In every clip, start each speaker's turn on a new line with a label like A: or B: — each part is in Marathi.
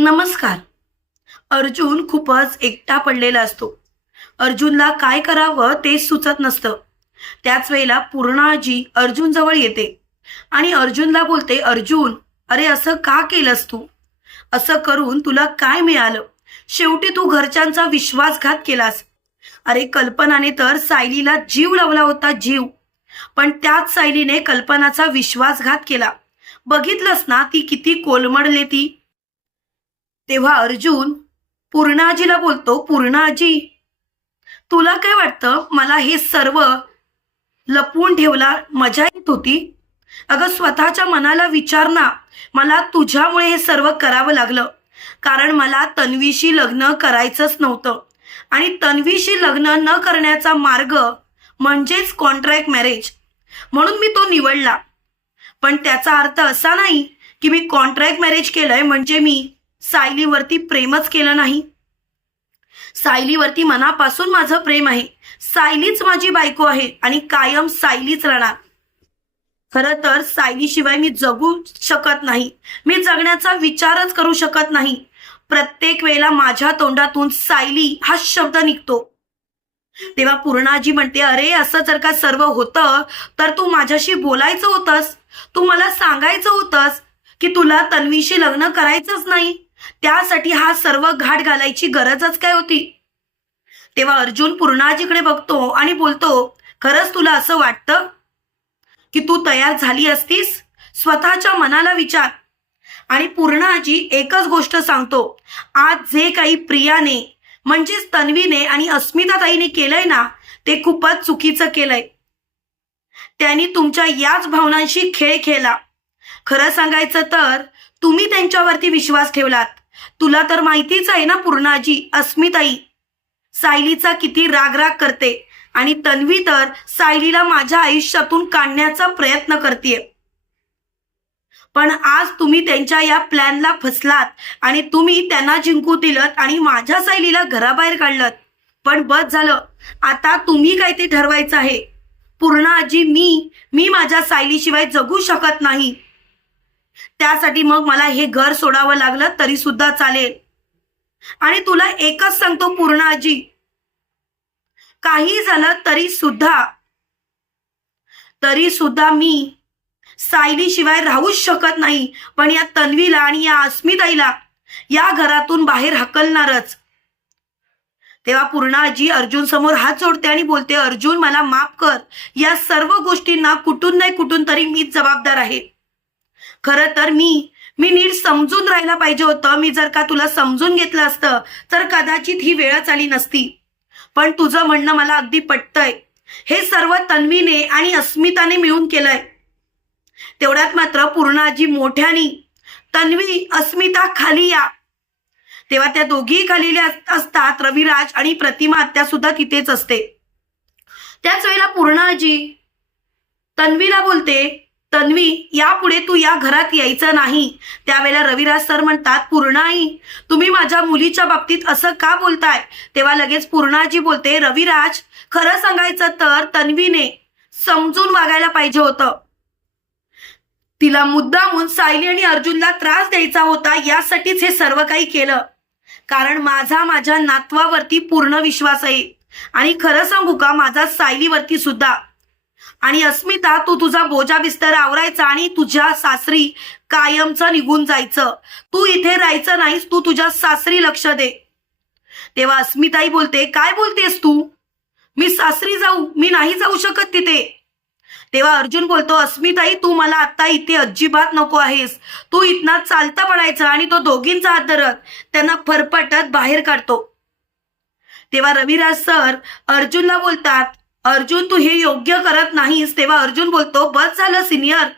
A: नमस्कार. अर्जुन खूपच एकटा पडलेला असतो. अर्जुनला काय करावं तेच सुचत नसतं. त्याच वेळेला पूर्णाजी अर्जुन जवळ येते आणि अर्जुनला बोलते अर्जुन अरे असं का केलंस तू? असं करून तुला काय मिळालं? शेवटी तू घरच्यांचा विश्वासघात केलास. अरे कल्पनाने तर सायलीला जीव लावला होता जीव. पण त्याच सायलीने कल्पनाचा विश्वासघात केला. बघितलंस ना ती किती कोलमडले ती तेव्हा अर्जुन पूर्णाजीला बोलतो पूर्णाजी तुला काय वाटतं? मला हे सर्व लपवून ठेवला मजा येत होती? अगं स्वतःच्या मनाला विचार ना. मला तुझ्यामुळे हे सर्व करावं लागलं. कारण मला तन्वीशी लग्न करायचंच नव्हतं. आणि तन्वीशी लग्न न करण्याचा मार्ग म्हणजेच कॉन्ट्रॅक्ट मॅरेज म्हणून मी तो निवडला. पण त्याचा अर्थ असा नाही की मी कॉन्ट्रॅक्ट मॅरेज केलंय म्हणजे मी सायलीवरती प्रेमच केलं नाही. सायलीवरती मनापासून माझं प्रेम आहे. सायलीच माझी बायको आहे आणि कायम सायलीच राहणार. खरं तर सायलीशिवाय मी जगू शकत नाही. मी जगण्याचा विचारच करू शकत नाही. प्रत्येक वेळेला माझ्या तोंडातून सायली हा शब्द निघतो. तेव्हा पूर्णाजी म्हणते अरे असं जर का सर्व होतं तर तू माझ्याशी बोलायचं होतंस. तू मला सांगायचं होतंस की तुला तन्वीशी लग्न करायचंच नाही. त्यासाठी हा सर्व घाट घालायची गरजच काय होती? तेव्हा अर्जुन पूर्णाजीकडे बघतो आणि बोलतो खरंच तुला असं वाटतं की तू तयार झाली असतीस? स्वतःच्या मनाला विचार. आणि पूर्णाजी एकच गोष्ट सांगतो आज जे काही प्रियाने म्हणजेच तन्वीने आणि अस्मिताताईने केलंय ना ते खूपच चुकीचं केलंय. त्यांनी तुमच्या याच भावनांशी खेळ खेळला. खरं सांगायचं तर तुम्ही त्यांच्यावरती विश्वास ठेवलात. तुला तर माहितीच आहे ना पूर्णाजी अस्मिताई. सायलीचा किती रागराग करते आणि तन्वी तर सायलीला माझ्या आयुष्यातून काढण्याचा प्रयत्न करते पण आज तुम्ही त्यांच्या या प्लॅनला फसलात आणि तुम्ही त्यांना जिंकू दिलत आणि माझ्या सायलीला घराबाहेर काढलत. पण बस झालं. आता तुम्ही काय ते ठरवायचं आहे? पूर्ण आजी मी मी माझ्या सायलीशिवाय जगू शकत नाही. त्यासाठी मग मला हे घर सोडावं लागलं तरी सुद्धा चालेल. आणि तुला एकच सांगतो पूर्ण आजी. काही झालं तरी सुद्धा तरी सुद्धा मी सायली शिवाय राहूच शकत नाही. पण या तन्वीला आणि या अस्मिताईला या घरातून बाहेर हकलणारच. तेव्हा पूर्णाजी अर्जुन समोर हात जोडते आणि बोलते अर्जुन मला माफ कर. या सर्व गोष्टींना कुठून नाही कुठून तरी मीच जबाबदार आहे. खरं तर मी मी नीट समजून राहायला पाहिजे होतं. मी जर का तुला समजून घेतलं असतं तर कदाचित ही वेळच आली नसती. पण तुझं म्हणणं मला अगदी पटतंय. हे सर्व तन्वीने आणि अस्मिताने मिळून केलंय. तेवढ्यात मात्र पूर्णाजी मोठ्यानी तन्वी अस्मिता खाली या. तेव्हा त्या दोघी खालील्या असतात. रविराज आणि प्रतिमा आत्या सुद्धा तिथेच असते. त्याच वेळेला पूर्णाजी तन्वीला बोलते तन्वी यापुढे तू या घरात यायचं नाही. त्यावेळेला रविराज सर म्हणतात पूर्णाई तुम्ही माझ्या मुलीच्या बाबतीत असं का बोलताय? तेव्हा लगेच पूर्णाजी बोलते रविराज खरं सांगायचं तर तन्वीने समजून वागायला पाहिजे होतं. तिला मुद्दामून सायली आणि अर्जुनला त्रास द्यायचा होता यासाठीच हे सर्व काही केलं. कारण माझा माझ्या नातवावरती पूर्ण विश्वास आहे. आणि खरं सांगू का माझा सायलीवरती सुद्धा. आणि अस्मिता तू तुझा बोजा बिस्तर आवरायचा आणि तुझ्या सासरी कायमचं निघून जायचं. तू इथे राहायचं नाहीस तू तुझ्या सासरी लक्ष दे. तेव्हा अस्मिताई बोलते काय बोलतेस तू? मी सासरी जाऊ मी नाही जाऊ शकत तिथे. तेव्हा अर्जुन बोलतो अस्मिताई तू मला आता इथे अजिबात नको आहेस. तू इथना चालता पडायचं आणि तो दोघींचा हात धरत त्यांना फरफटत बाहेर काढतो. तेव्हा रविराज सर अर्जुनला बोलतात अर्जुन तू हे योग्य करत नाहीस. तेव्हा अर्जुन बोलतो बस झालं सिनियर.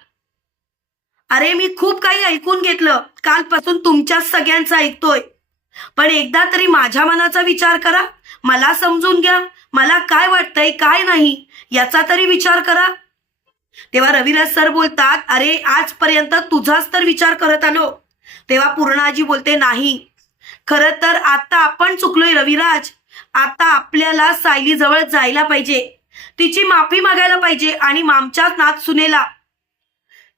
A: अरे मी खूप काही ऐकून घेतलं. कालपासून तुमच्याच सगळ्यांचं ऐकतोय. पण एकदा तरी माझ्या मनाचा विचार करा. मला समजून घ्या. मला काय वाटतंय काय नाही याचा तरी विचार करा. तेव्हा रविराज सर बोलतात अरे आजपर्यंत तुझाच तर विचार करत आलो. तेव्हा पूर्णाजी बोलते नाही. खरं तर आता आपण चुकलोय रविराज. आता आपल्याला सायली जवळ जायला पाहिजे. तिची माफी मागायला पाहिजे आणि मामच्याच नात सुनेला.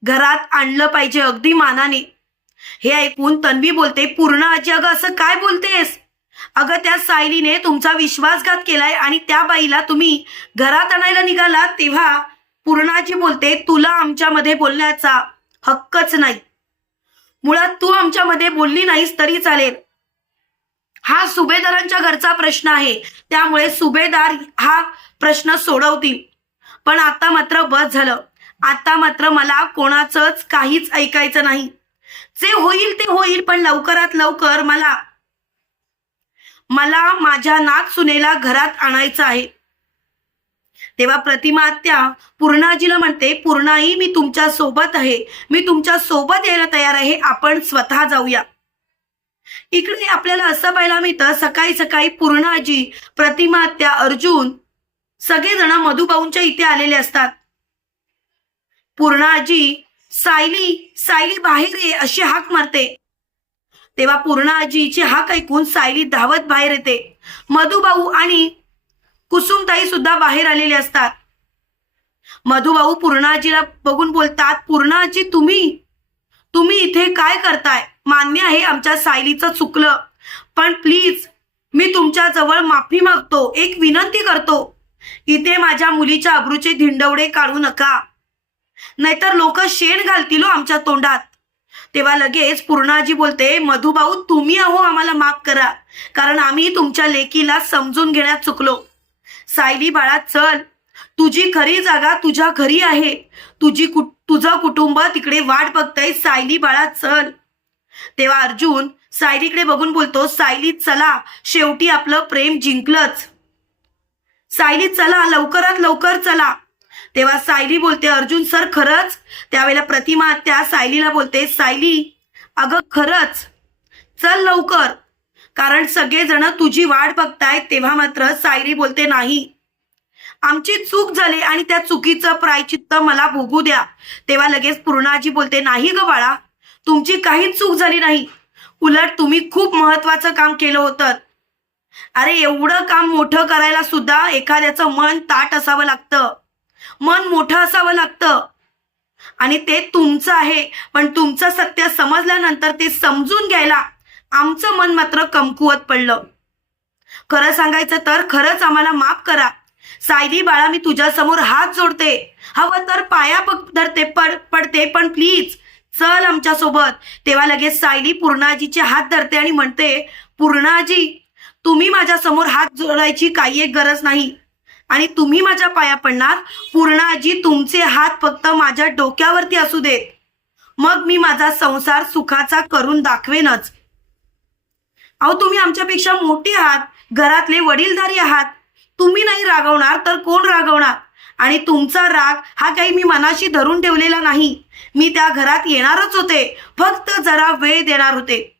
A: घरात आणलं पाहिजे अगदी मानाने. हे ऐकून तन्वी बोलते पूर्ण आजी अगं असं काय बोलतेस? अगं त्या सायलीने तुमचा विश्वासघात केलाय आणि त्या बाईला तुम्ही घरात आणायला निघाला तेव्हा पूर्णाजी बोलते तुला आमच्यामध्ये बोलण्याचा हक्कच नाही. मुळात तू आमच्यामध्ये बोलली नाहीस तरी चालेल. हा सुभेदारांच्या घरचा प्रश्न आहे. त्यामुळे सुभेदार हा प्रश्न सोडवतील. पण आता मात्र बस झालं. आता मात्र मला कोणाचंच काहीच ऐकायचं नाही. जे होईल ते होईल पण लवकरात लवकर मला मला माझ्या नाथ सुनेला घरात आणायचं आहे. तेव्हा प्रतिमा आत्या पूर्णाजीला म्हणते पूर्णाई मी तुमच्यासोबत आहे. मी तुमच्यासोबत यायला तयार आहे. आपण स्वतः जाऊया. इकडे आपल्याला असं पाहायला मिळतं सकाळी सकाळी पूर्णाजी प्रतिमा त्या अर्जुन सगळेजण मधुबाऊंच्या इथे आलेले असतात. पूर्णाजी सायली सायली बाहेर ये अशी हाक मारते. तेव्हा पूर्णाजीची हाक ऐकून सायली धावत बाहेर येते. मधुभाऊ आणि कुसुमताई सुद्धा बाहेर आलेले असतात. मधुभाऊ पूर्णाजीला बघून बोलतात पूर्णाजी तुम्ही तुम्ही इथे काय करताय? मान्य आहे आमच्या सायलीचं चुकलं. पण प्लीज मी तुमच्या जवळ माफी मागतो एक विनंती करतो. इथे माझ्या मुलीच्या अब्रूचे धिंडवडे काढू नका. नाहीतर लोक शेण घालतील हो आमच्या तोंडात. तेव्हा लगेच पूर्णाजी बोलते मधुभाऊ तुम्ही अहो आम्हाला माफ करा कारण आम्ही तुमच्या लेकीला समजून घेण्यात चुकलो. सायली बाळा चल तुझी खरी जागा तुझ्या घरी आहे. तुझी कुट तुझं कुटुंब तिकडे वाट बघतंय. सायली बाळा चल. तेव्हा अर्जुन सायलीकडे बघून बोलतो सायली चला. शेवटी आपलं प्रेम जिंकलंच. सायली चला. लवकरात लवकर चला. तेव्हा सायली बोलते अर्जुन सर खरंच? त्यावेळेला प्रतिमा त्या सायलीला बोलते सायली अगं खरंच. चल लवकर. कारण सगळेजण तुझी वाट बघतायत. तेव्हा मात्र सायली बोलते नाही. आमची चूक झाली आणि त्या चुकीचं प्रायचित्त मला भोगू द्या. तेव्हा लगेच पूर्णाजी बोलते नाही ग बाळा. तुमची काहीच चूक झाली नाही. उलट तुम्ही खूप महत्वाचं काम केलं होतं. अरे एवढं काम मोठं करायला सुद्धा एखाद्याचं मन ताट असावं लागतं. मन मोठं असावं लागतं. आणि ते तुमचं आहे पण तुमचं सत्य समजल्यानंतर ते समजून घ्यायला आमचं मन मात्र कमकुवत पडलं. खरं सांगायचं तर खरंच आम्हाला माफ करा. सायली बाळा मी तुझ्यासमोर हात जोडते. हवं तर पाया पक- धरते पड पडते पण प्लीज चल आमच्यासोबत तेव्हा लगेच सायली पूर्णाजीचे हात धरते आणि म्हणते पूर्णाजी तुम्ही माझ्यासमोर हात जोडायची काही एक गरज नाही. आणि तुम्ही माझ्या पाया पडणार. पूर्णाजी तुमचे हात फक्त माझ्या डोक्यावरती असू देत. मग मी माझा संसार सुखाचा करून दाखवेनच. अहो तुम्ही आमच्यापेक्षा मोठे आहात. घरातले वडीलधारी आहात. तुम्ही नाही रागवणार तर कोण रागवणार? आणि तुमचा राग हा काही मी मनाशी धरून ठेवलेला नाही. मी त्या घरात येणारच होते. फक्त जरा वेळ देणार होते.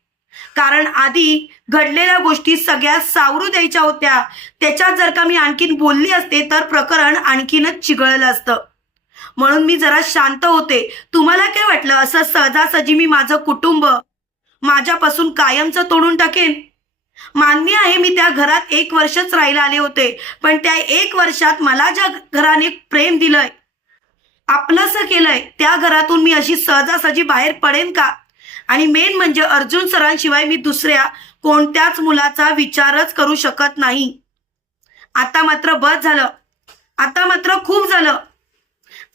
A: कारण आधी घडलेल्या गोष्टी सगळ्या सावरू द्यायच्या होत्या. त्याच्यात जर का मी आणखीन बोलली असते तर प्रकरण आणखीनच चिघळलं असतं. म्हणून मी जरा शांत होते. तुम्हाला काय वाटलं? असं सहजासहजी मी माझं कुटुंब माझ्यापासून कायमचं तोडून टाकेन? मान्य आहे मी त्या घरात एक वर्षच राहायला आले होते पण त्या एक वर्षात मला ज्या घराने प्रेम दिलंय आपलंसं केलंय त्या घरातून मी अशी सहजासहजी बाहेर पडेन का? आणि मेन म्हणजे अर्जुन सरांशिवाय मी दुसऱ्या कोणत्याच मुलाचा विचारच करू शकत नाही. आता मात्र बस झालं. आता मात्र खूप झालं.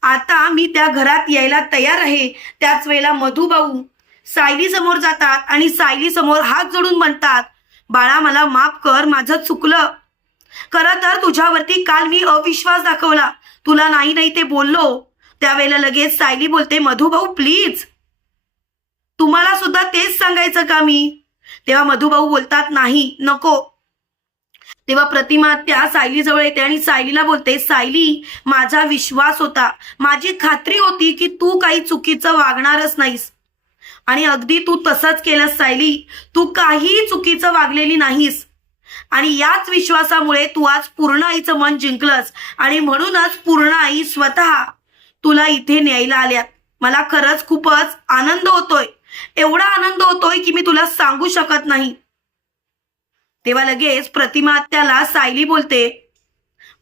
A: आता मी त्या घरात यायला तयार आहे. त्याच वेळेला मधुभाऊ सायली समोर जातात आणि सायली समोर हात जोडून म्हणतात बाळा मला माफ कर माझं चुकलं. खरं तर तुझ्यावरती काल मी अविश्वास दाखवला. तुला नाही नाही ते बोललो. त्यावेळेला लगेच सायली बोलते मधुभाऊ प्लीज तुम्हाला सुद्धा तेच सांगायचं का मी? तेव्हा मधुभाऊ बोलतात नाही नको. तेव्हा प्रतिमा त्या सायली जवळ येते आणि सायलीला बोलते सायली माझा विश्वास होता. माझी खात्री होती की तू काही चुकीचं वागणारच नाहीस. आणि अगदी तू तसंच केलंस सायली. तू काहीही चुकीचं वागलेली नाहीस. आणि याच विश्वासामुळे तू आज पूर्ण आईचं मन जिंकलंस. आणि म्हणूनच पूर्ण आई स्वतः तुला इथे न्यायला आल्या. मला खरंच खूपच आनंद होतोय. एवढा आनंद होतोय की मी तुला सांगू शकत नाही. तेव्हा लगेच प्रतिमात्याला सायली बोलते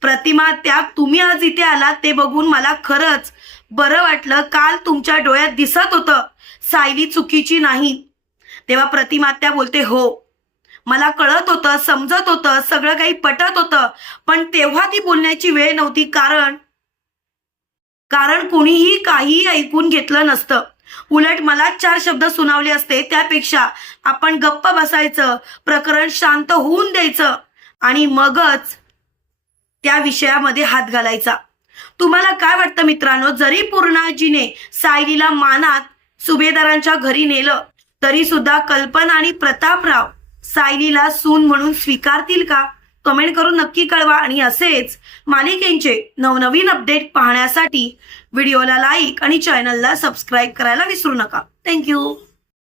A: प्रतिमा त्या तुम्ही आज इथे आलात ते बघून मला खरंच बरं वाटलं. काल तुमच्या डोळ्यात दिसत होतं. सायली चुकीची नाही. तेव्हा प्रतिमात्या बोलते हो. मला कळत होतं समजत होतं सगळं काही पटत होतं पण तेव्हा ती बोलण्याची वेळ नव्हती कारण कारण कुणीही काहीही ऐकून घेतलं नसतं. उलट मला चार शब्द सुनावले असते त्यापेक्षा आपण गप्प बसायचं प्रकरण शांत होऊन द्यायचं आणि मगच त्या विषयामध्ये हात घालायचा. तुम्हाला काय वाटतं मित्रांनो? जरी पूर्णाजीने सायलीला मानात सुभेदारांच्या घरी नेलं. तरी सुद्धा कल्पना आणि प्रतापराव सायलीला सून म्हणून स्वीकारतील का? कमेंट करून नक्की कळवा. आणि असेच मालिकेंचे नवनवीन अपडेट पाहण्यासाठी व्हिडिओला लाईक आणि चॅनलला सबस्क्राईब करायला विसरू नका. थँक्यू